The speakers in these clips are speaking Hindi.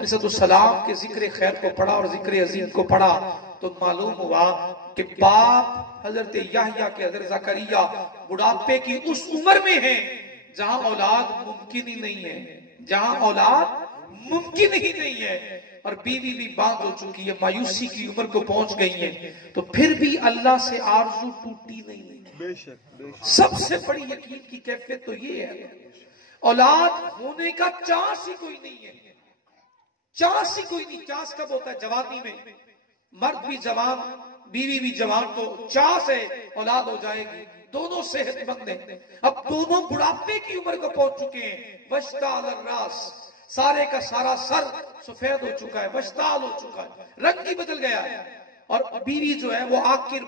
अलैहिस्सलाम के जिक्र खैर को पढ़ा और जिक्र अजीम को पढ़ा तो मालूम हुआ कि बाप हजरत याहया के हजरत ज़करिया बुढ़ापे की उस उम्र में है जहां औलाद मुमकिन ही नहीं है, जहां औलाद मुमकिन ही नहीं है, और बीवी भी बांध हो चुकी है, मायूसी की उम्र को पहुंच गई है, तो फिर भी अल्लाह से आरज़ू टूटी नहीं है। बेशक सबसे बड़ी यकीन की कैफियत तो ये है, औलाद होने का चांस ही कोई नहीं है, चांस ही कोई नहीं। चांस कब होता है? जवानी में, मर्द भी जवान बीवी भी जवान, तो चांस है औलाद हो जाएगी, दोनों सेहतमंद हैं। अब दोनों बुढ़ापे की उम्र को पहुंच चुके हैं। वश्ताल रास, सारे का सारा सर सफेद हो चुका है, वश्ताल हो चुका है, रंग ही बदल गया है, और बीवी जो है वो आखिर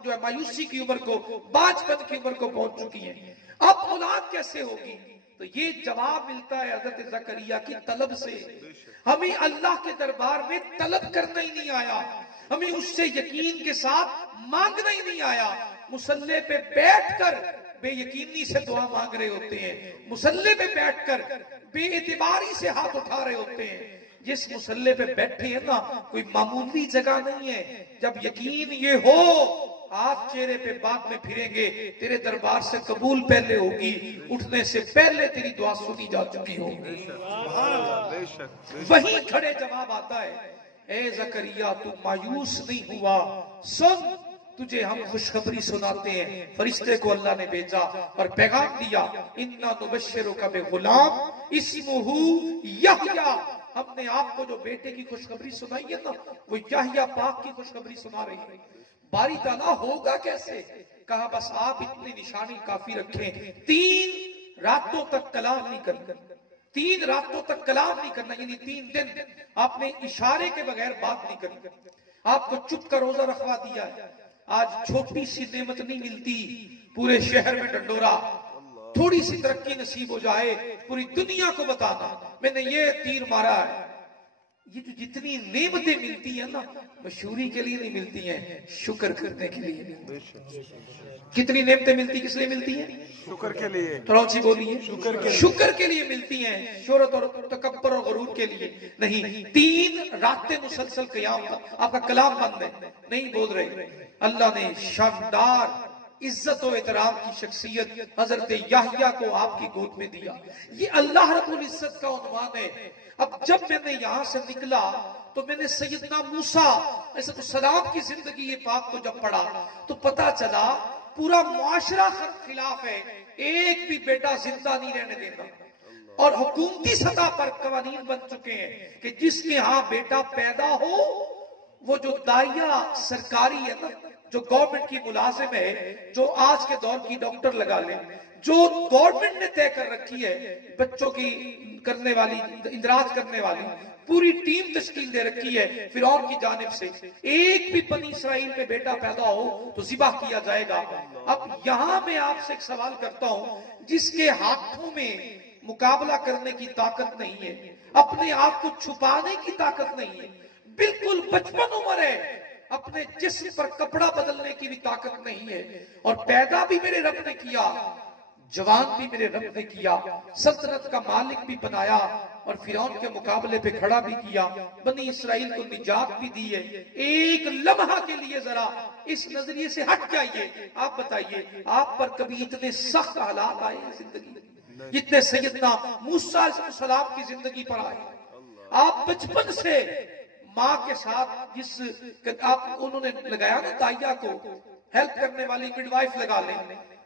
जो है मायूसी की उम्र को, बाजपन की उम्र को पहुंच चुकी है। अब औलाद कैसे होगी? तो ये जवाब मिलता है हजरत ज़करिया की तलब से। हमें अल्लाह के दरबार में तलब करना ही नहीं आया, हमें उससे यकीन के साथ मांगना ही नहीं आया। मुसल्ले पे बैठकर बेयकीनी से दुआ मांग रहे होते हैं, मुसल्ले पे बैठकर बेएतिबारी से हाथ उठा रहे होते हैं। जिस मुसल्ले पे बैठे हैं ना, कोई मामूली जगह नहीं है। जब यकीन ये हो आप चेहरे पे बाद में फिरेंगे, तेरे दरबार से कबूल पहले होगी, उठने से पहले तेरी दुआ सुनी जा चुकी होगी। वहीं खड़े जवाब आता है, ए ज़करिया तू मायूस नहीं हुआ, सुन तुझे हम खुशखबरी सुनाते हैं। फरिश्ते को अल्लाह ने भेजा और पैगाम दिया, इन्ना नुबश्शिरुका बिग़ुलाम इस्मुहु यहया। हमने आपको जो बेटे की खुशखबरी सुनाई है ना, वो यहया पाक की खुशखबरी सुना रही है। बारी ताला होगा कैसे? कहा बस आप इतनी निशानी काफी रखें, 3 रातों तक कलाम नहीं करना, 3 रातों तक कलाम नहीं करना, यानी 3 दिन आपने इशारे के बगैर बात नहीं करनी। आपको चुप का रोजा रखवा दिया है। आज छोटी सी नेमत नहीं मिलती, पूरे शहर में डंडोरा, थोड़ी सी तरक्की नसीब हो जाए पूरी दुनिया को बताना मैंने ये तीर मारा है। ये जो जितनी नेमतें मिलती है ना, मशहूरी के लिए नहीं मिलती हैं, शुक्र करने के लिए। कितनी नेमतें मिलती, किस लिए मिलती हैं? शुक्र के लिए। थोड़ा सी बोलिए। शुक्र के लिए मिलती हैं, शोहरत और तकब्बर और गुरूर के लिए नहीं। 3 रातें मुसलसल क़याम, आपका कलाम बंद है, नहीं बोल रहे। अल्लाह ने शानदार इज्जत और एहतराम की शख्सियत हजरत याहया को आपकी गोद में दिया। ये अल्लाह रब्बुल इज्जत का उन्वान है। अब जब मैंने यहां से निकला तो मैंने सैयदना मूसा अलैहिस्सलाम की जिंदगी ये पाक को जब पढ़ा तो पता चला पूरा मुआशरा खिलाफ है, एक भी बेटा जिंदा नहीं रहने देता। और हुकूमती सतह पर कवानीन बन चुके हैं कि जिसके यहाँ बेटा पैदा हो, वो जो दाइया सरकारी है ना, जो गवर्नमेंट की मुलाजिम है, जो आज के दौर की डॉक्टर लगा ले, जो गवर्नमेंट ने तय कर रखी है बच्चों की करने वाली, इंदराज करने वाली पूरी टीम तश्कील दे रखी है फिरौन की जानिब से, एक भी बनी इसराइल में बेटा पैदा हो तो जिबा किया जाएगा। अब यहां मैं आपसे एक सवाल करता हूं, जिसके हाथों में मुकाबला करने की ताकत नहीं है, अपने आप को छुपाने की ताकत नहीं है, बिल्कुल बचपन उम्र है, अपने जिस्म पर कपड़ा बदलने की भी ताकत नहीं है, और पैदा भी मेरे रब ने किया, जवान भी मेरे रब ने किया, सल्तनत का मालिक भी बनाया और फिरौन के मुकाबले पे खड़ा भी किया, बनी इसराइल को निजात भी दी है। एक लम्हा के लिए जरा इस नजरिए से हट जाइए, आप बताइए आप पर कभी इतने सख्त हालात आए हैं जिंदगी में जितने सैयदना मूसा अलैहिस्सलाम की जिंदगी पर आए? आप बचपन से माँ के साथ जिस आप उन्होंने लगाया ना दाइया को, हेल्प करने वाली मिडवाइफ लगा ले,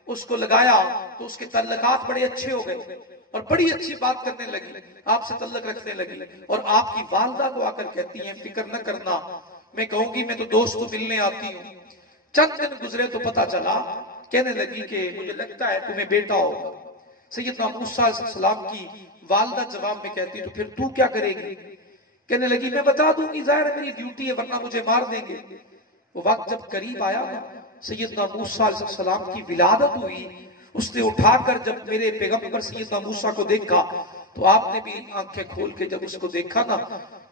उसको लगाया तो उसके तल्लकात बड़े अच्छे हो गए और बड़ी अच्छी बात करने लगी, आपसे तल्लक रखने लगी, और आपकी वालदा को आकर कहती हैं फिक्र न करना, मैं कहूंगी मैं तो दोस्त को मिलने आती हूँ। चंद दिन गुजरे तो पता चला, कहने लगी कि मुझे लगता है तुम्हें बेटा होगा। सैयदना मूसा अलैहिस्सलाम की वालदा जवाब में कहती तो फिर तू क्या करेगी? कहने लगी मैं बता दूंगी, जाहिर है मेरी ड्यूटी है, वरना मुझे मार देंगे। वो वक्त जब करीब आया ना, सैयदना मूसा अलैहिस्सलाम की विलादत हुई, उसने उठाकर जब मेरे पैगंबर सैयदना मूसा को देखा तो आपने भी आंखें खोल के जब उसको देखा ना,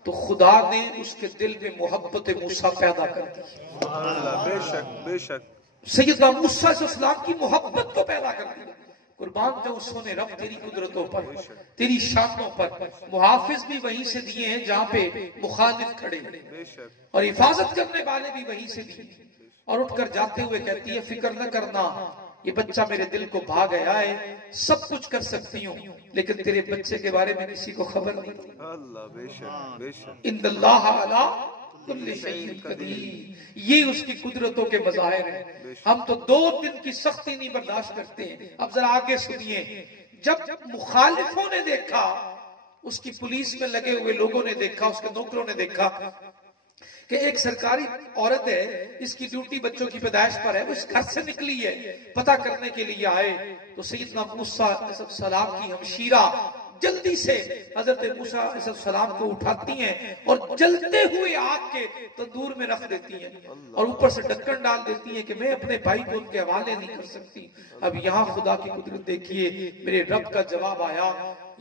तो खुदा ने उसके दिल में मोहब्बत मूसा पैदा कर दी। बेशक बेशक सैयदना मूसा अलैहिस्सलाम की मोहब्बत को पैदा कर दिया। कुर्बान जाऊं सोने रब तेरी कुदरतों पर, तेरी शानों पर। मुहाफिज भी वहीं से दिए हैं जहां पे मुखालिफ खड़े, और हिफाजत करने वाले भी वहीं से दिए। और उठकर जाते हुए कहती है, फिक्र न करना, ये बच्चा मेरे दिल को भा गया है, सब कुछ कर सकती हूँ, लेकिन तेरे बच्चे के बारे में किसी को खबर नहीं। अल्लाह बेशक बेशक। इन्नल्लाह अला कुल्लि शैइन कदीर, ये उसकी कुदरतों के मज़ाहिर हैं। हम तो 2 दिन की सख्ती नहीं बर्दाश्त करते हैं। अब जरा आगे सुनिए, जब मुखालिफों ने देखा, उसकी पुलिस में लगे हुए लोगों ने देखा, उसके नौकरों ने देखा कि एक सरकारी औरत है, इसकी ड्यूटी बच्चों की पैदाइश पर है, वो इस घर से निकली है, पता करने के लिए आए, तो सैयदना मूसा अलैहिस्सलाम की हमशीरा जल्दी से हजरत मूसा अलैहिस्सलाम को उठाती हैं और जलते हुए आग के तंदूर में रख देती हैं, और ऊपर से ढक्कन डाल देती हैं कि मैं अपने भाई को उनके हवाले नहीं कर सकती। अब यहाँ खुदा की कुदरत देखिए, मेरे रब का जवाब आया,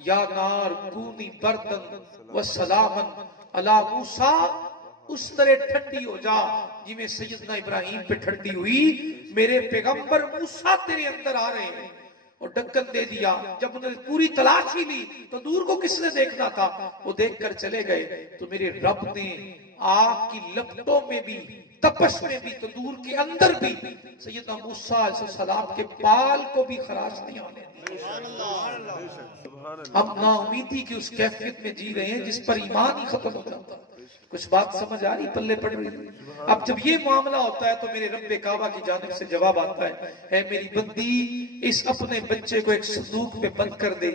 या नार कूनी बर्दन व सलामन अला मूसा, उस तरह ठंडी हो जा जिमें सैयदना इब्राहिम पे ठंडी हुई, मेरे पैगंबर मूसा तेरे अंदर आ रहे हैं। और ढक्कन दे दिया। जब उन्होंने पूरी तलाशी ली तो दूर को किसने देखना था, वो देखकर चले गए। तो मेरे रब ने आग की लपटों में भी, तपश में भी, तंदूर के अंदर भी सैयदना मूसा अलैहिस्सलाम के बाल को भी खराश नहीं आने। हम नाउमीदी की उस कैफियत में जी रहे हैं जिस पर ईमान ही खत्म हो जाता। कुछ बात समझ आ रही, पल्ले पड़ रही। अब जब ये मामला होता है तो मेरे रब्बे काबा की जानिब से जवाब आता है मेरी बंदी, इस अपने बच्चे को एक संदूक में बंद कर दे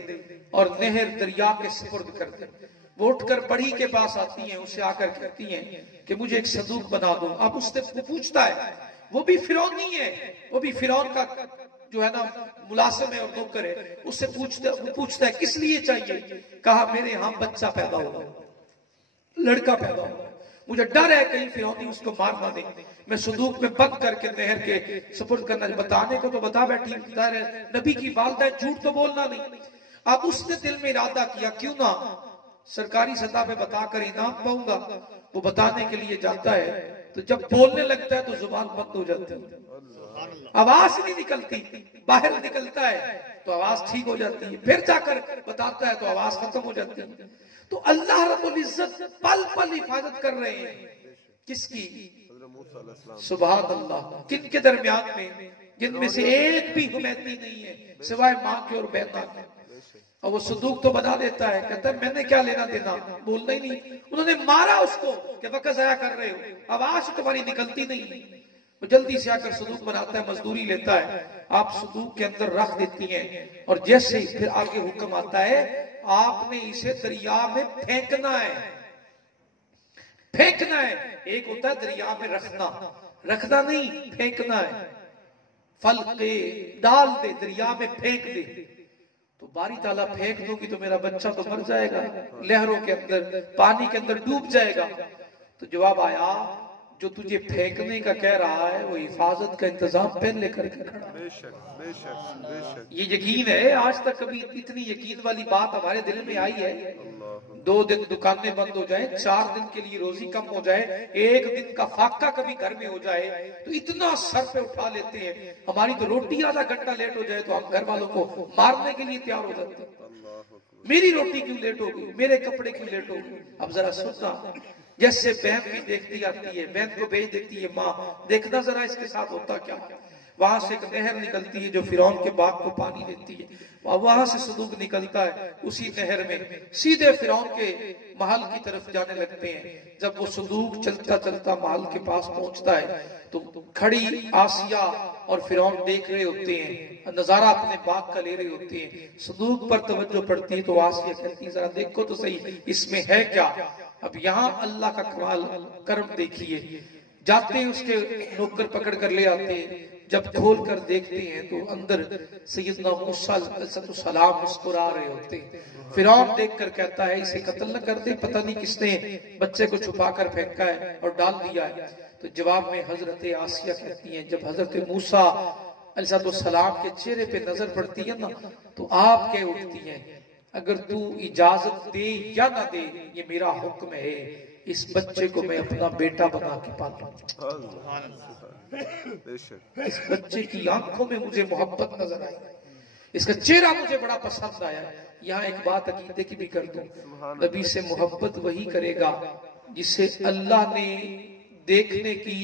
और नहर दरिया के सुपुर्द कर दे। वो उठकर बड़ी के पास आती हैं, उसे आकर कहती हैं कि मुझे एक संदूक बना दो। अब उससे पूछता है, वो भी फिरौनी है, वो भी फिरौन का जो है ना मुलाजिम है और नौकर है, उससे पूछता है किस लिए चाहिए। कहा मेरे यहाँ बच्चा पैदा होगा, लड़का पैदा होगा, मुझे डर है कहीं फिरौनी उसको मार ना दे। मैं संदूक में बंद करके नहर के सुपुर्द करना। बताने को तो बता बैठी, नबी की वालिदा, झूठ तो बोलना नहीं। अब उसने दिल में इरादा किया, क्यों ना सरकारी सतह पे बताकर इनाम पाऊंगा। वो बताने के लिए जाता है, तो जब बोलने लगता है तो जुबान बंद हो जाती है, आवाज नहीं निकलती। बाहर निकलता है तो आवाज ठीक हो जाती है, फिर जाकर बताता है तो आवाज खत्म हो जाती है। तो अल्लाह रब्बुल इज्जत पल पल हिफाजत कर रहे हैं किसकी? सुभान अल्लाह। किन के दरमियान में? जिनमें से एक भी हुमैती नहीं है सिवाय माँ के और बहना के। और वो संदूक तो बना देता है, कहता है मैंने क्या लेना देना, बोलना ही नहीं। उन्होंने मारा उसको कि वक्त जाया कर रहे हो, आवाज तुम्हारी निकलती नहीं। वो जल्दी से आकर संदूक बनाता है, मजदूरी लेता है, आप संदूक के अंदर रख देती हैं। और जैसे ही फिर आगे हुक्म आता है, आपने इसे दरिया में फेंकना है। फेंकना है, एक होता है दरिया में रखना, रखना नहीं, फेंकना है। फल के डाल दे, दरिया में फेंक दे। तो बारी ताला फेंक दूंगी तो मेरा बच्चा तो मर जाएगा, लहरों के अंदर, पानी के अंदर डूब जाएगा। तो जवाब आया, जो तुझे फेंकने का कह रहा है वो हिफाजत का इंतजाम पहले करके खड़ा। बेशक, बेशक, बेशक। ये यकीन है, आज तक कभी इतनी यकीन वाली बात हमारे दिल में आई है? 2 दिन दुकानें बंद हो जाए, 4 दिन के लिए रोजी कम हो जाए, 1 दिन का फाका कभी घर में हो जाए तो इतना सर पे उठा लेते हैं। हमारी तो रोटी आधा घंटा लेट हो जाए तो हम घर वालों को मारने के लिए तैयार हो जाते हैं। मेरी रोटी क्यों लेट हो गई, मेरे कपड़े क्यों लेट हो गए। अब जरा सुनना, जैसे बहन भी देखती आती है, बहन को भेज देती है माँ, देखना जरा इसके साथ होता क्या। वहां से एक नहर निकलती है जो फिरौन के बाग को पानी देती है, वहां से संदूक निकलता है, उसी नहर में सीधे फिरौन के महल की तरफ जाने लगते हैं। जब वो संदूक चलता चलता महल के पास पहुंचता है तो खड़ी आसिया और फिरौन देख रहे होते हैं, नजारा अपने बाग का ले रहे होते हैं। संदूक पर तवज्जो पड़ती है तो आसिया कहती है जरा देखो तो सही इसमें है क्या। अब यहाँ अल्लाह का कमाल कर्म देखिए, जाते हैं उसके नौकर पकड़ कर ले आते हैं। जब खोल कर देखते हैं तो अंदर सैयदना मूसा अलैहिस्सलाम मुस्कुरा रहे होते हैं। फिरौन देखकर कहता है इसे कत्ल न कर दे, पता नहीं किसने बच्चे को छुपा कर फेंका है और डाल दिया है। तो जवाब में हजरत आसिया कहती हैं, जब हजरत मूसा अलैहिस्सलाम के चेहरे पे नजर पड़ती है ना तो आप कह उठती हैं, अगर तू इजाजत दे या ना दे ये मेरा हुक्म है, इस बच्चे को मैं अपना बेटा बना के पालूंगा। इस बच्चे की आंखों में मुझे मोहब्बत नजर आई, इसका चेहरा मुझे बड़ा पसंद आया। यहाँ एक बात अकीदे की भी कर दूं, नबी से मोहब्बत वही करेगा जिसे अल्लाह ने देखने की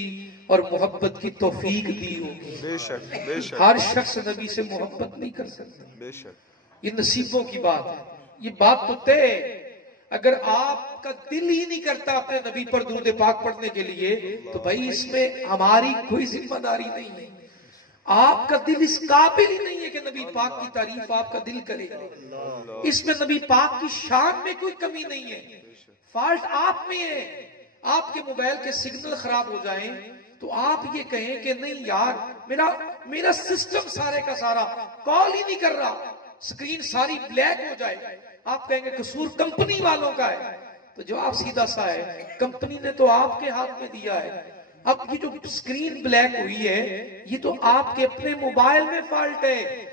और मोहब्बत की तौफीक दी होगी। बेशक बेशक। हर शख्स नबी से मोहब्बत नहीं कर सकता, बेशक। ये नसीबों की बात है। ये बात तो तय है, अगर आपका दिल ही नहीं करता अपने नबी पर दुरूद पाक पढ़ने के लिए, तो भाई इसमें हमारी कोई जिम्मेदारी नहीं है। आपका दिल इस काबिल ही नहीं है कि नबी पाक की तारीफ आपका दिल करेगा। इसमें नबी पाक की शान में कोई कमी नहीं है, फॉल्ट आप में है। आपके मोबाइल के सिग्नल खराब हो जाएं तो आप ये कहें कि नहीं यार, मेरा सिस्टम सारे का सारा कॉल ही नहीं कर रहा, स्क्रीन सारी ब्लैक हो जाए, आप कहेंगे कसूर कंपनी वालों का है। तो जवाब सीधा सा है, कंपनी ने तो आपके हाथ में दिया है। अब ये जो स्क्रीन ब्लैक हुई है, ये तो आपके अपने मोबाइल में फॉल्ट है।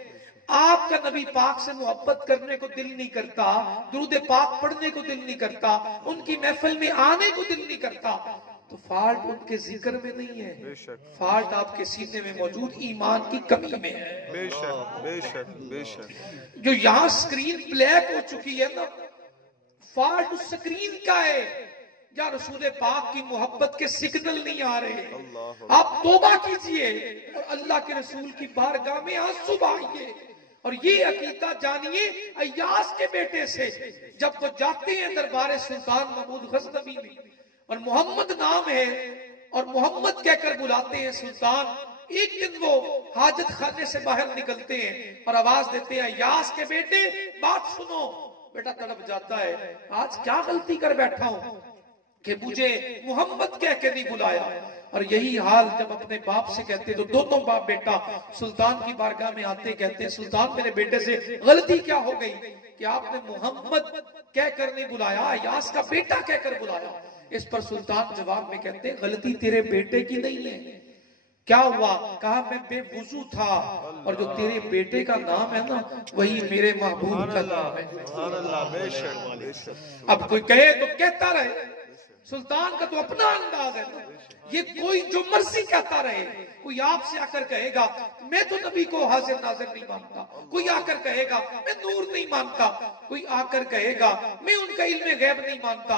आपका नबी पाक से मोहब्बत करने को दिल नहीं करता, दुरूद पाक पढ़ने को दिल नहीं करता, उनकी महफिल में आने को दिल नहीं करता, तो फॉल्ट उनके जिक्र में नहीं है, फॉल्ट आपके सीने में मौजूद ईमान की कमी में है। बेशक बेशक बेशक। जो यहाँ स्क्रीन ब्लैक हो चुकी है ना, फॉल्ट उस स्क्रीन का है, या रसूल पाक की मोहब्बत के सिग्नल नहीं आ रहे। आप तौबा कीजिए और अल्लाह के रसूल की बारगाह में आंसू बहाइए और ये अकीदा जानिए अय्यास के बेटे से, जब वो जाते हैं दरबार सुल्तान महमूद गजनवी में और मोहम्मद नाम है और मोहम्मद कहकर बुलाते हैं सुल्तान, एक दिन वो हाजत खाने से बाहर निकलते हैं और आवाज देते हैं अय्यास के बेटे बात सुनो। बेटा तड़प जाता है, आज क्या गलती कर बैठा हूं कि मुझे मोहम्मद कह के नहीं बुलाया। और यही हाल जब अपने बाप से कहते तो दोनों बाप बेटा सुल्तान की बारगाह में आते, कहते हैं सुल्तान मेरे बेटे से गलती क्या हो गई कि आपने मोहम्मद कहकर नहीं बुलाया, अय्यास का बेटा कहकर बुलाया। इस पर सुल्तान जवाब में कहते हैं गलती तेरे बेटे की नहीं है। क्या हुआ? कहा मैं बेवुजू था और जो तेरे बेटे का नाम है ना वही मेरे महबूब का नाम है। अब कोई कहे तो कहता रहे, सुल्तान का तो अपना अंदाज है ना, ये कोई जो मर्जी कहता रहे। कोई आपसे आकर कहेगा मैं तो नबी को हाजिर नाजिर नहीं मानता, कोई आकर कहेगा मैं नूर नहीं मानता, कोई आकर कहेगा मैं उनका इल्म गैब नहीं मानता,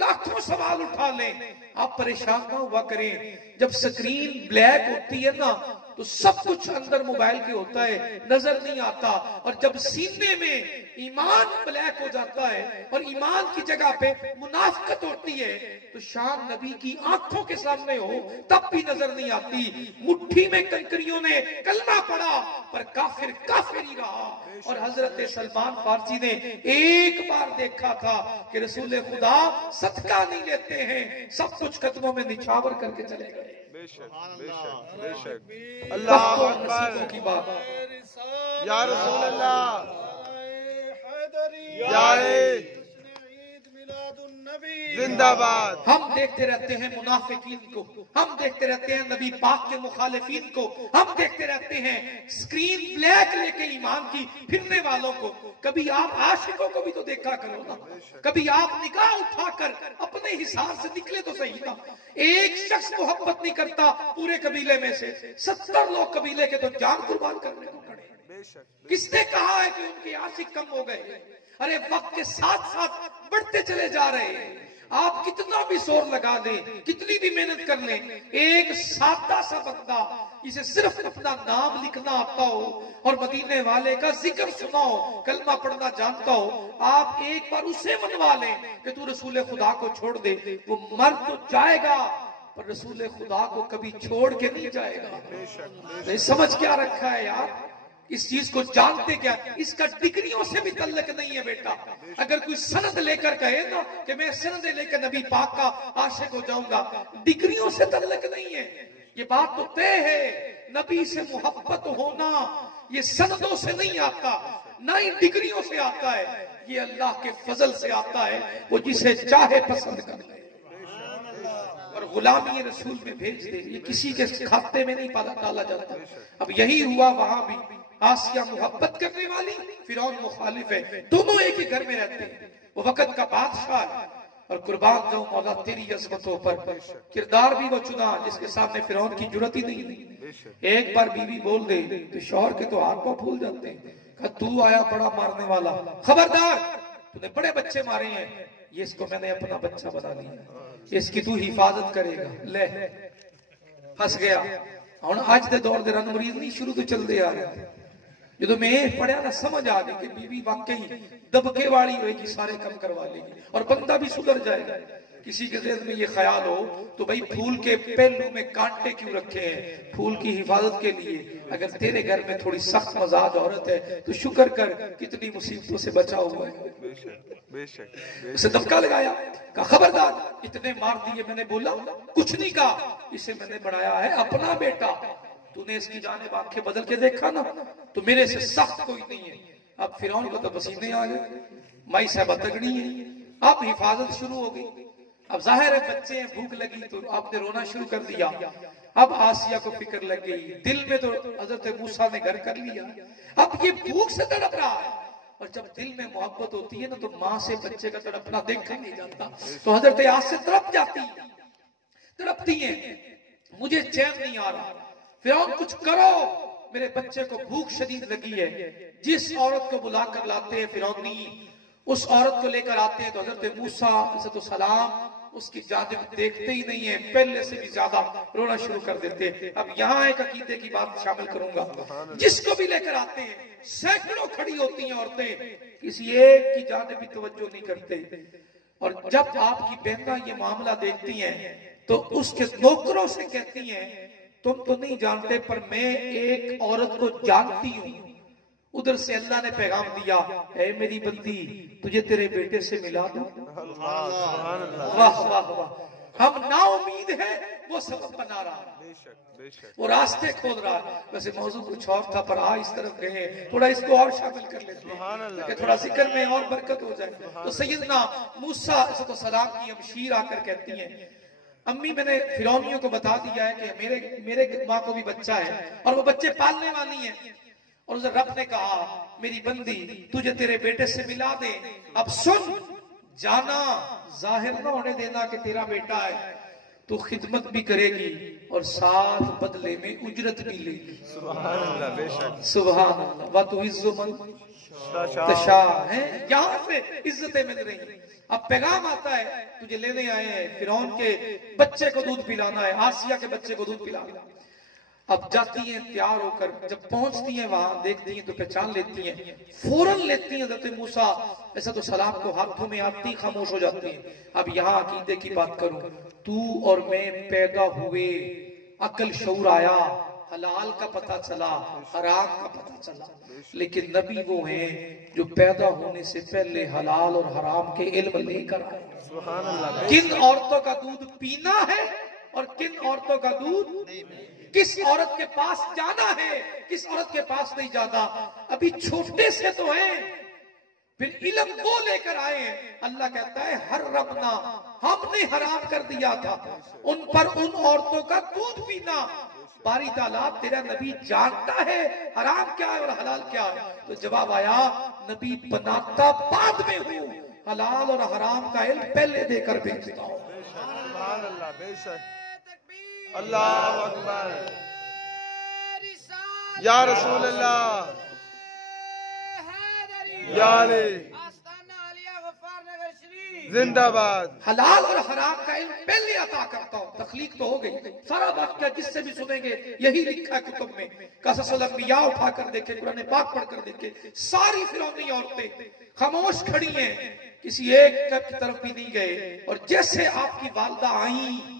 लाखों सवाल उठा लें, आप परेशान ना हुआ करें। जब स्क्रीन ब्लैक होती है ना तो सब कुछ अंदर मोबाइल के होता है, नजर नहीं आता। और जब सीने में ईमान ब्लैक हो जाता है और ईमान की जगह पे मुनाफिकत होती है तो शान नबी की आंखों के सामने हो तब भी नजर नहीं आती। मुट्ठी में कंकरियों ने कलमा पड़ा पर काफिर काफिर ही रहा। और हजरत सलमान फारसी ने एक बार देखा था कि रसूल खुदा सदका नहीं लेते हैं, सब कुछ कदमों में निछावर करके चले गए। बेशक बेशक बेशक। अल्लाह अकबर की बात या रसूल अल्लाह या जिंदाबाद। हम देखते रहते हैं मुनाफिकीन को, हम देखते रहते हैं नबी पाक के मुखालिफीन को, हम देखते रहते हैं स्क्रीन ब्लैक लेके ईमान की फिरने वालों को। कभी आप आशिकों को भी तो देखा करो ना, कभी आप निगाह उठाकर अपने हिसाब से निकले तो सही ना। एक शख्स मोहब्बत नहीं करता पूरे कबीले में से 70 लोग कबीले के तो जान कुर्बान करने को खड़े। किसने कहा है कि उनके आशिक कम हो गए? अरे वक्त के साथ साथ बढ़ते चले जा रहे हैं। आप कितना भी जोर लगा दें, कितनी भी मेहनत कर लें, एक सादा सा बंदा इसे सिर्फ अपना नाम लिखना आता हो और मदीने वाले का जिक्र सुना हो, कलमा पढ़ना जानता हो, आप एक बार उसे मनवा लें कि तू रसूल खुदा को छोड़ दे, वो मर तो जाएगा पर रसूल खुदा को कभी छोड़ के नहीं जाएगा। नहीं समझ क्या रखा है यार, इस चीज को जानते क्या? इसका डिग्रियों से भी तल्लक नहीं है बेटा। अगर कोई सनद लेकर कहे ना कि मैं सनद लेकर नबी पाक का आशिक हो जाऊंगा, डिग्रियों से तल्लक नहीं है। ये बात तो तय है, नबी से मोहब्बत होना ये सनदों से नहीं आता, ना ही डिग्रियों से आता है, ये अल्लाह के फजल से आता है, वो जिसे चाहे पसंद कर ले और गुलामी रसूल में भेज दे। ये किसी के खाते में नहीं डाला जाता। अब यही हुआ वहां भी। आसिया मोहब्बत करने वाली, फिरौन मुखालिफ है, दोनों एक ही घर में रहते हैं। वो वक्त का बादशाह है और कुर्बान जाऊं मौला तेरी अज़मतों पर। किरदार भी वो चुना जिसके सामने फिरौन की जुर्रत ही नहीं। एक बार बीवी बोल दे तो शौहर के तो हाथ पांव फूल जाते हैं। कहा तू आया बड़ा मारने वाला, खबरदार, तूने बड़े बच्चे मारे हैं, ये इसको मैंने अपना बच्चा बना लिया, इसकी तू हिफाजत करेगा। ले हंस गया। ਹੁਣ ਅੱਜ ਦੇ ਦੌਰ ਦੇ ਰੰਗ ਮਰੀਜ਼ ਨਹੀਂ ਸ਼ੁਰੂ ਤੋਂ ਚੱਲਦੇ ਆ ਰਹੇ। ਜਦੋਂ मैं पढ़िया ना समझ आ गई कि बीवी वाकई दबके वाली होगी, सारे कम करवा लेगी और बंदा भी सुधर जाएगा। किसी के ज़हन में ये ख्याल हो तो भाई फूल के पहलू में कांटे क्यों रखे हैं? फूल की हिफाजत के लिए। अगर तेरे घर में थोड़ी सख्त मजाज औरत है तो शुक्र कर, कितनी मुसीबतों से बचा हुआ है। उसे दबका लगाया, कहा खबरदार, इतने मार दिए। मैंने बोला कुछ नहीं कहा, इसे मैंने बनाया है अपना बेटा। तूने इसकी जानिब आंखें बदल के देखा ना तो मेरे से सख्त कोई नहीं है। अब फिरौन को तो पसीने आ गए, माई साहबा तगड़ी है। अब हिफाजत शुरू हो गई। अब जाहिर है बच्चे हैं, भूख लगी तो आपने रोना शुरू कर दिया। अब आसिया को फिक्र लग गई, दिल में तो हजरत मूसा ने घर कर लिया, अब ये भूख से तड़प रहा है। और जब दिल में मोहब्बत होती है ना तो माँ से बच्चे का तड़पना देखा नहीं जाता। तो हजरत आज से तड़प जाती है, तड़पती है, मुझे चैन नहीं आ रहा, फिरौन कुछ करो, मेरे बच्चे को भूख शदीद लगी है। जिस औरत को बुलाकर लाते हैं फिरौनी, उस औरत को लेकर आते हैं तो हजरत मूसा अलैहिस्सलाम उसकी जानिब देखते ही नहीं है, पहले से भी ज्यादा रोना शुरू कर देते हैं। अब यहाँ एक अकीदे की बात शामिल करूंगा, जिसको भी लेकर आते हैं सैकड़ों खड़ी होती हैं औरतें, किसी एक की जानिब भी तवज्जो नहीं करते। और जब आपकी बहना ये मामला देखती हैं तो उसके नौकरों से कहती हैं तुम तो नहीं जानते पर मैं एक औरत को जानती हूं। उधर से अल्लाह ने पैगाम दिया, ऐ मेरी बंदी तुझे तेरे बेटे से मिला दूं। वाह वाह वाह, हम ना उम्मीद है वो सबब बना रहा है, वो रास्ते खोल रहा है। वैसे मौजू कुछ और था पर इस तरफ गए, थोड़ा इसको और शामिल कर लेते हैं कि थोड़ा जिक्र में और बरकत हो जाए। तो सैयदना मूसा अलैहिस्सलाम की अमशीर आकर कहती हैं, अम्मी मैंने फिरौनियों को बता दिया है कि मेरे माँ को भी बच्चा है और वो बच्चे पालने वाली है। और उसे रब ने कहा मेरी बंदी तुझे तेरे बेटे से मिला दे। अब सुन, जाना जाहिर ना होने देना कि तेरा बेटा है, तो खिदमत भी करेगी और साथ बदले में उजरत भी लेगी। सुभान अल्लाह, बेशक सुभान अल्लाह। व तुइज़्ज़ु मन तशा है, यहाँ से इज्जतें मिल रही हैं। अब पैगाम आता है तुझे लेने आए हैं, फिरौन के बच्चे को दूध पिलाना है, आसिया के बच्चे को दूध पिलाना। अब जाती हैं तैयार होकर, जब पहुंचती हैं वहां देखती हैं तो पहचान लेती हैं, फौरन लेती हैं हज़रत मूसा ऐसा तो सलाम को हाथों में आती खामोश हो जाती हैं। अब यहाँ अकीदे की बात करूं, तू और मैं पैदा हुए, अकल शऊर आया, हलाल का पता चला, हराम का पता चला, लेकिन नबी वो हैं जो पैदा होने से पहले हलाल और हराम के इल्म लेकर आए। किन औरतों का दूध पीना है और किन औरतों का दूध, किस औरत के पास जाना है, किस औरत के पास नहीं जाना। अभी छोटे से तो हैं, फिर इल्म वो लेकर आए। अल्लाह कहता है हर रबना, हमने हराम कर दिया था उन पर उन औरतों का दूध पीना। बारी ताला तेरा नबी जानता है हराम क्या है और हलाल क्या है। तो जवाब आया नबी बनाता बाद में हूँ, हलाल और हराम का इल्म पहले देकर भेजता हूँ। अल्लाह अकबर, या रसूल अल्लाह, या अली जिंदाबाद। हलाल और हराम का इल्म पहले अता करता हूँ। तखलीक तो हो गई, सारा वाक़या जिससे भी सुनेंगे यही लिखा है कुतुब में। कससुल अंबिया उठाकर देखे, कुरान पाक पढ़कर देखे, सारी फिरौनी औरतें खामोश खड़ी हैं, किसी एक की तरफ भी नहीं गए। और जैसे आपकी वालदा आई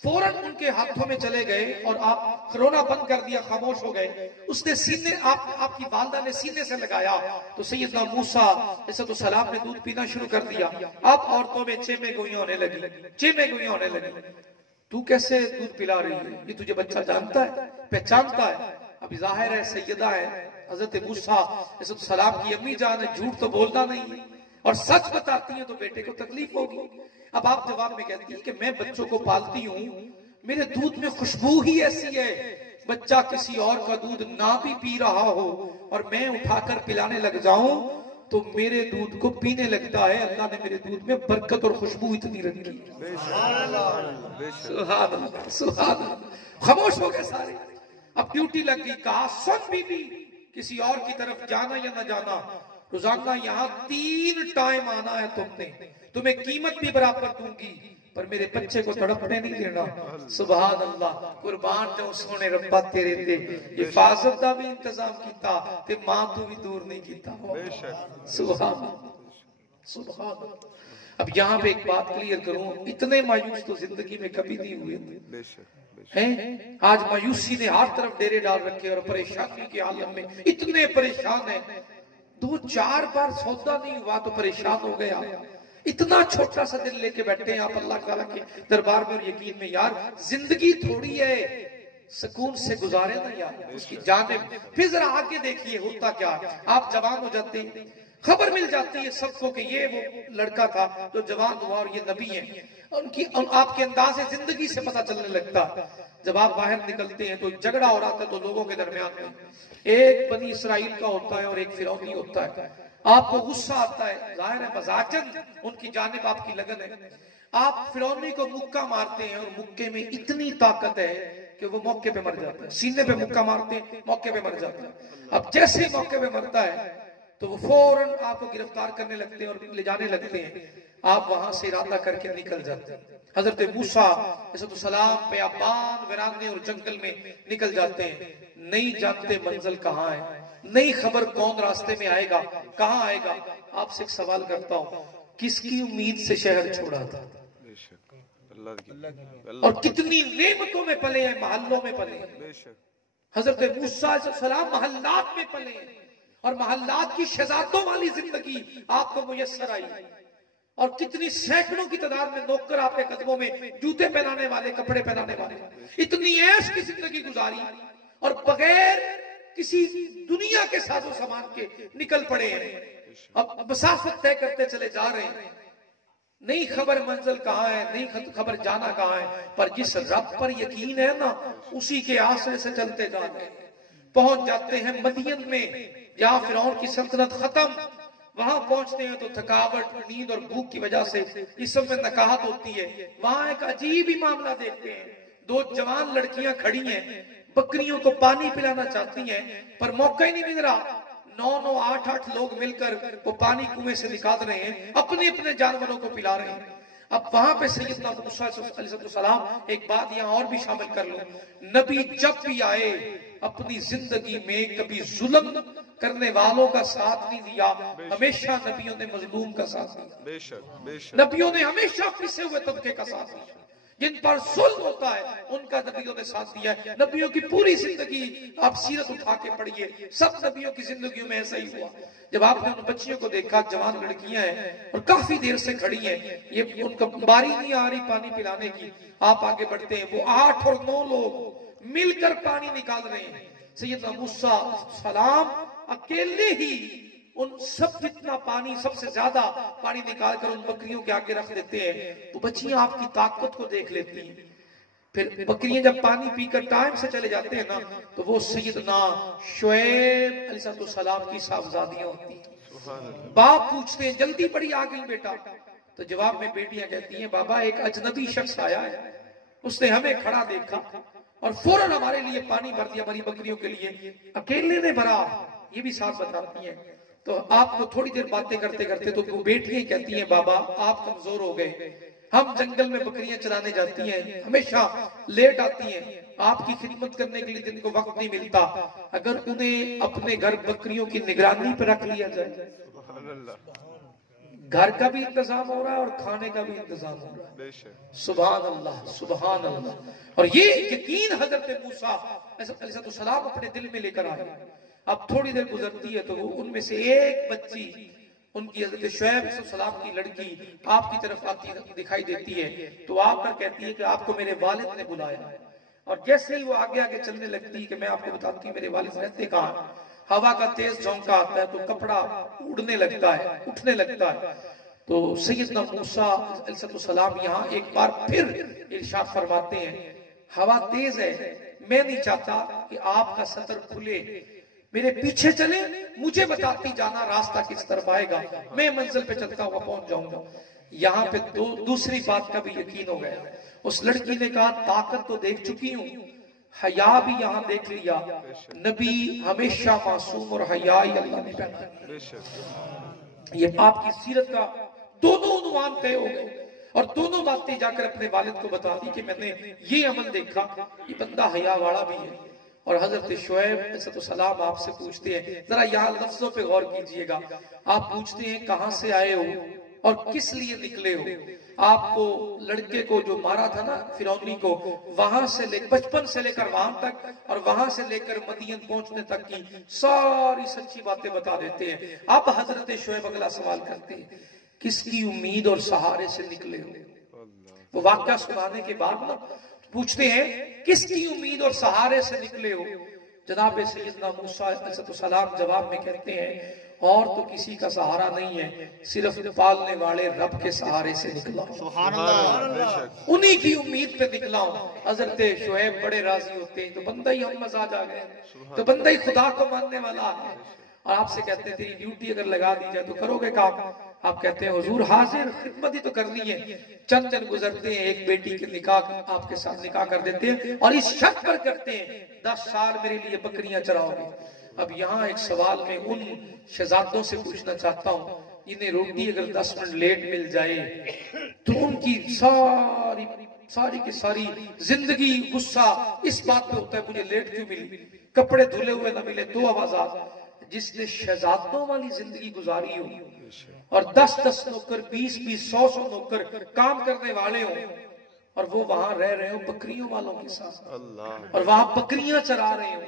फौरन उनके हाथों में चले गए और आप रोना बंद कर दिया, खामोश हो गए। उसने सीने आपकी वालदा ने सीने से लगाया तो सैयदना मूसा अलैहिस्सलाम ने दूध पीना शुरू कर दिया। अब औरतों में चेमे गोइयां होने लगी, चेमे गोइयां होने लगी। तू कैसे दूध पिला रही है, ये तुझे बच्चा जानता है, पहचानता है। अभी जाहिर है सैयदा है हजरत मूसा अलैहिस्सलाम की अम्मी जान है, झूठ तो बोलना नहीं है और सच बताती है तो बेटे को तकलीफ होगी। अब आप जवाब में कहती है कि मैं बच्चों को पालती हूँ, मेरे दूध में खुशबू ही ऐसी है, बच्चा किसी और का दूध ना भी पी रहा हो और मैं उठाकर पिलाने लग जाऊं तो मेरे दूध को पीने लगता है। अल्लाह ने मेरे दूध में बरकत और खुशबू इतनी रखी। सुभान अल्लाह, सुभान अल्लाह। खामोश हो गए सारे। अब ड्यूटी लग गई, कहा सुन बीबी किसी और की तरफ जाना या न जाना, रोजाना यहाँ 3 टाइम आना है तुमने, तुम्हें कीमत भी बराबर दूंगी, पर मेरे बच्चे को तड़पने नहीं देना। सुभान अल्लाह, कुर्बान जाऊं सोने रब्बा तेरे ते, हिफाजत का भी इंतजाम किया ते मां तू भी दूर नहीं किया। सुभान सुभान। अब यहाँ पे एक बात क्लियर करूं, इतने मायूस तो जिंदगी में कभी नहीं हुए हैं। आज मायूसी ने हर तरफ डेरे डाल रखे और परेशानी के आलम में इतने परेशान है, 2-4 बार सौदा नहीं हुआ तो परेशान हो गया। इतना छोटा सा दिल लेके बैठे हैं आप अल्लाह ताला के दरबार में और यकीन में, यार जिंदगी थोड़ी है, सुकून से गुजारे ना यार उसकी जानिब। फिर जरा आगे देखिए होता क्या, आप जवान हो जाते हैं, खबर मिल जाती है सबको कि ये वो लड़का था जो जवान हुआ और ये नबी है, उनकी आपके अंदाज़े जिंदगी से पता चलने लगता। जब आप बाहर निकलते हैं तो झगड़ा हो रहा था तो लोगों के दरमियान में, एक बनी इसराइल का होता है और एक फिरौनी होता है। आपको गुस्सा आता है, जाहिर है मजाजन उनकी जानिब आपकी लगन है, आप फिरौनी को मुक्का मारते हैं और मुक्के में इतनी ताकत है कि वो मौके पे मर जाता है। सीने पे मुक्का मारते हैं, मौके पे मर जाता है। अब जैसे ही मौके पे मरता है तो वो फौरन आपको गिरफ्तार करने लगते हैं और ले जाने लगते हैं। आप वहां से इरादा करके निकल जाते हैं। हजरत मूसा अलैहिस्सलाम बेअबान वीराने और जंगल में निकल जाते हैं, नहीं जानते मंजिल कहाँ है, नहीं खबर कौन रास्ते में आएगा, कहाँ आएगा। आपसे एक सवाल करता हूँ, किसकी उम्मीद से शहर छोड़ा था और कितनी नेमतों में पले हैं, महल्लों में पले हैं। हजरत मूसा अलैहिस्सलाम महल्लात में पले हैं और महल्लात की शहजादों वाली जिंदगी आपको मुयस्सर आई, और कितनी सैकड़ों की तादाद में नौकर आपके कदमों में जूते पहनाने वाले, कपड़े पहनाने वाले, इतनी ऐश की जिंदगी गुजारी और बगैर किसी दुनिया के साजो सामान के निकल पड़े हैं। अब मसाफत तय करते चले जा रहे हैं, नहीं खबर मंजिल कहाँ है, नहीं खबर जाना कहाँ है, पर जिस रब पर यकीन है ना उसी के आसरे से चलते जा रहे हैं। पहुंच जाते हैं मदियन में, जहां फिरौन की सल्तनत खत्म। वहां पहुंचते हैं तो थकावट, नींद और भूख की वजह से जिस्म में नकाहत होती है। वहां एक अजीब ही मामला देखते हैं, 2 जवान लड़कियां खड़ी हैं, बकरियों को पानी पिलाना चाहती हैं पर मौका ही नहीं मिल रहा। 9-9, 8-8 लोग मिलकर वो पानी कुएं से निकाल रहे हैं, अपने अपने जानवरों को पिला रहे हैं। अब वहां पे सैयदना मूसा अलैहिस्सलाम, एक बात यहाँ और भी शामिल कर लो, नबी जब भी आए अपनी जिंदगी में कभी जुल्म करने वालों का साथ नहीं दिया, हमेशा नबियों ने मजलूम का साथ दिया। बेशक नबियों ने हमेशा पिसे हुए तबके का साथ दिया, जिन पर जुल्म होता है उनका नबियों ने साथ दिया है। नबियों की पूरी जिंदगी आप सीरत उठा के पढ़िए, सब नबियों की जिंदगियों में ऐसा ही हुआ। जब आपने उन बच्चियों को देखा, जवान लड़कियां हैं और काफी देर से खड़ी हैं, ये उनका बारी नहीं आ रही पानी पिलाने की, आप आगे बढ़ते हैं, वो 8 और 9 लोग मिलकर पानी निकाल रहे हैं। सैयदना मूसा सलाम अकेले ही उन सब जितना पानी, सबसे ज्यादा पानी निकालकर उन बकरियों के आगे रख देते हैं। तो बच्चियां आपकी ताकत को देख लेती हैं। फिर बकरियां जब पानी पीकर टाइम से चले जाते हैं ना, तो वो सैयदना शुएब अलैहिस्सलाम की साहबजादियां होती हैं। बाप पूछते हैं, जल्दी बड़ी आ गई बेटा? तो जवाब में बेटियां कहती हैं, बाबा एक अजनबी शख्स आया है, उसने हमें खड़ा देखा और फौरन हमारे लिए पानी भर दिया, हमारी बकरियों के लिए अकेले ने भरा। ये भी साथ बताती हैं। तो आपको थोड़ी देर बातें करते करते तो वो बेटियां कहती हैं, बाबा आप कमजोर हो गए, हम जंगल में बकरियां चराने जाती हैं, हमेशा लेट आती हैं, आपकी खिदमत करने के लिए दिन को वक्त नहीं मिलता। अगर उन्हें अपने घर बकरियों की निगरानी पर रख लिया जाए, घर का भी इंतजाम हो रहा है और खाने का भी इंतजाम हो रहा है। सुभान अल्लाह, सुभान अल्लाह। और ये यकीन हजरत मूसा अलैहिस्सलाम अपने दिल में लेकर आए। अब थोड़ी देर गुजरती है तो वो उनमें से एक बच्ची, उनकी हजरत शुएब अलैहिस्सलाम की लड़की आपकी तरफ आती दिखाई देती है। तो आकर कहती है कि आपको मेरे वालिद ने बुलाया। और जैसे ही वो आगे आगे चलने लगती है कि मैं आपको बताती हूँ मेरे वालिद रहते कहाँ। हवा का तेज झोंका आता है तो कपड़ा उड़ने लगता है, उठने लगता है। तो सैयदना मूसा अलैहिस्सलाम यहाँ एक बार फिर इरशाद फरमाते हैं, हवा तेज है, मैं नहीं चाहता कि आपका सतर खुले, मेरे पीछे चले, मुझे बताती जाना रास्ता किस तरफ आएगा, मैं मंजिल पे चलता हुआ पहुंच जाऊंगा। यहाँ पे दूसरी बात का भी यकीन हो गया। उस लड़की ने कहा, ताकत तो देख चुकी हूँ, हया भी यहाँ देख लिया, नबी हमेशा मासूम और हयाई अल्लाह ने पहना। ये आपकी सीरत का दोनों उन्वान तय हो गए और दोनों बातें जाकर अपने वालिद को बता दी कि मैंने ये अमल देखा, ये बंदा हया वाला भी है। और हजरत शुएब अलैहिस्सलाम आपसे पूछते हैं, जरा यहाँ लफ्जों पे गौर कीजिएगा, आप पूछते हैं कहां से आए हो और किस लिए निकले हो। आपको लड़के को जो मारा था ना फिरौनी को, वहां से बचपन से लेकर वहां तक और वहां से लेकर मदीन पहुंचने तक की सारी सच्ची बातें बता देते हैं। अब हजरत शुएब अगला सवाल करते हैं, किसकी उम्मीद और सहारे से निकले हो। वो वाकया सुनाने के बाद ना पूछते हैं किसकी उम्मीद और सहारे से निकले हो। जनाब सैयदना मूसा अलैहिस्सलाम जवाब में कहते हैं, और तो किसी का सहारा नहीं है, सिर्फ पालने वाले रब के सहारे से निकला, उन्हीं की उम्मीद पे निकला हूं। हजरत शुएब बड़े राजी होते हैं, तो बंदा ही हम मजाज आ गए, तो बंदा ही खुदा को मानने वाला है। और आपसे कहते हैं तेरी ड्यूटी अगर लगा दी जाए तो करोगे काम। आप कहते हैं हुजूर हाजिर, खिदमत ही तो करनी है। चंद दिन गुजरते हैं, एक बेटी के निकाह आपके साथ निकाह कर देते हैं और इस शर्त पर करते हैं 10 साल मेरे लिए बकरियां चराओगे। अब यहाँ एक सवाल मैं उन शहजादों से पूछना चाहता हूँ, इन्हें रोटी अगर 10 मिनट लेट मिल जाए तो उनकी सारी की सारी जिंदगी गुस्सा इस बात पे होता है मुझे लेट क्यों मिली, कपड़े धुले हुए ना मिले, दो आवाजात। जिसने शहजादों वाली जिंदगी गुजारी हो और 10-10 नौकर, 20-20, 100-100 नौकर काम करने वाले हो और वो वहां रह रहे हो बकरियों वालों के साथ और वहां बकरियां चरा रहे हो,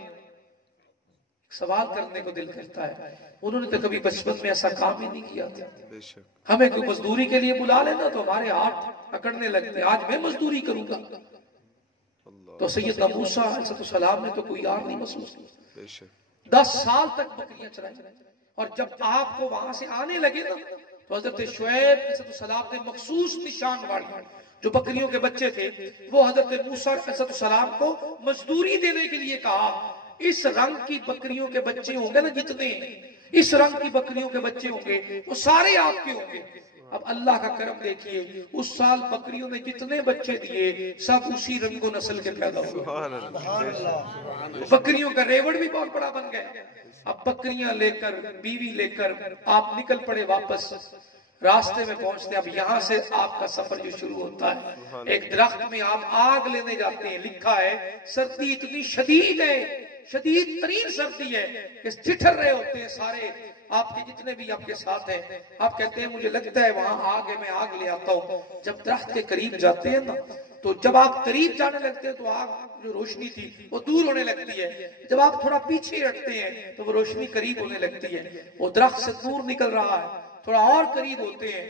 सवाल करने को दिल करता है। उन्होंने तो कभी बचपन में ऐसा काम ही नहीं किया था। हमें कोई मजदूरी के लिए बुला लेना तो हमारे हाथ अकड़ने लगते, आज मैं मजदूरी करूंगा। तो सैयदना मूसा अलैहिस्सलाम ने तो कोई यार नहीं महसूस किया, 10 साल तक बकरियां चराई। और जब आपको वहां से आने लगे ना तो हजरत शुएब अलैहिस्सलाम ने मखसूस निशान वाले जो बकरियों के बच्चे थे वो हजरत मूसा अलैहिस्सलाम को मजदूरी देने के लिए कहा। इस रंग की बकरियों के बच्चे होंगे ना, जितने इस रंग की बकरियों के बच्चे होंगे वो सारे आपके होंगे। अब अल्लाह का करम देखिए, उस साल बकरियों ने जितने बच्चे दिए सब उसी रंगो नस्ल के पैदा हुए। बकरियों का रेवड़ भी बहुत बड़ा बन गया। अब बकरियां लेकर, बीवी लेकर आप निकल पड़े वापस। रास्ते में पहुंचते, अब यहाँ से आपका सफर जो शुरू होता है, एक दरख्त में आप आग लेने जाते हैं। लिखा है सर्दी इतनी शदीद है, शदीद तरीन सर्दी है कि ठिठर रहे होते हैं सारे आपके जितने भी आपके साथ हैं। आप कहते हैं मुझे लगता है वहां आग है, मैं आग ले आता हूँ। जब दरख्त के करीब जाते हैं ना तो जब आप करीब जाने लगते हैं तो आग जो रोशनी थी वो दूर होने लगती है। जब आप थोड़ा पीछे हटते हैं तो वो रोशनी करीब होने लगती है। वो दरख्त से दूर निकल रहा है, थोड़ा और करीब होते हैं,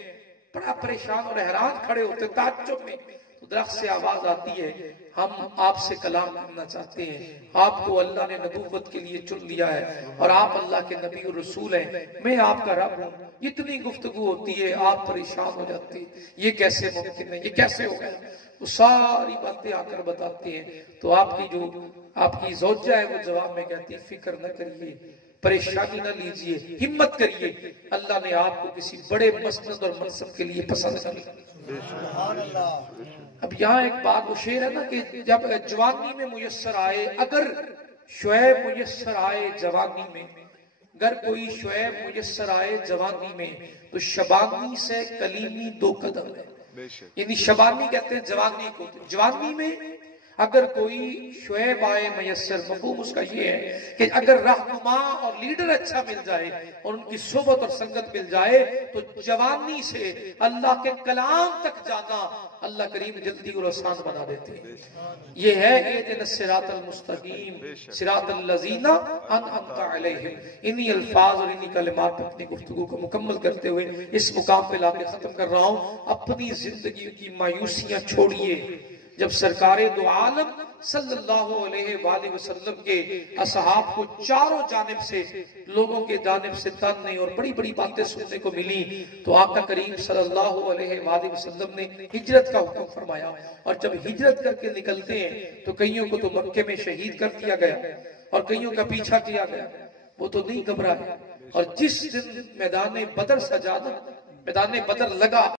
बड़ा परेशान और हैरान खड़े होते हैं ताज्जुब में। तो दरख्त से आवाज आती है, हम आपसे कलाम करना चाहते हैं। आपको अल्लाह ने नबूवत के लिए चुन लिया है और आप अल्लाह के नबी और रसूल हैं, मैं आपका रब हूँ। इतनी गुफ्तगू होती है, आप परेशान हो जाते हैं, ये कैसे मुमकिन है, ये कैसे हो गया। वो सारी बातें आकर बताते हैं। तो आपकी ज़ौजा है वो जवाब में कहती है, फिक्र न करिए, परेशानी न लीजिए, हिम्मत करिए, अल्लाह ने आपको किसी बड़े मसनद और मनसब के लिए पसंद कर लिया। अब यहाँ एक बात वो शेर है ना कि जब जवानी में मुयस्सर आए, अगर शुएब मुयस्सर आए जवानी में, अगर कोई शुएब मुयस्सर आए जवानी में तो शबानी से कलीमी 2 कदम है। यानी शबानी कहते हैं जवानी को। जवानी में अगर कोई शुएब आए मयस्सर, मफहूम उसका ये है कि अगर रहनुमा और लीडर अच्छा मिल जाए और उनकी सोबत और संगत मिल जाए तो जवानी से अल्लाह के कलाम तक जाना अल्लाह करीम जल्दी और आसान बना देते हैं। ये है इहदिना सिरातल मुस्तकीम सिरातल लज़ीना अनअमता अलैहिम। इन्हीं अल्फाज और इन्हीं कलिमात पर अपनी गुफ्तगू को मुकम्मल करते हुए इस मुकाम पे लाके खत्म कर रहा हूँ। अपनी जिंदगी की मायूसियां छोड़िए। जब सरकारे दो आलम सल्लल्लाहु अलैहि वसल्लम के असहाब को चारों जानिब से लोगों के जानिब से ताने और बड़ी बड़ी बातें सुनने को मिली तो आका करीम सल्लल्लाहु अलैहि वसल्लम ने हिजरत का हुक्म फरमाया। और जब हिजरत करके निकलते हैं तो कईयों को तो मक्के में शहीद कर दिया गया और कईयों का पीछा किया गया, वो तो नहीं घबराए। और जिस दिन मैदान बदर सजा, मैदान बदर लगा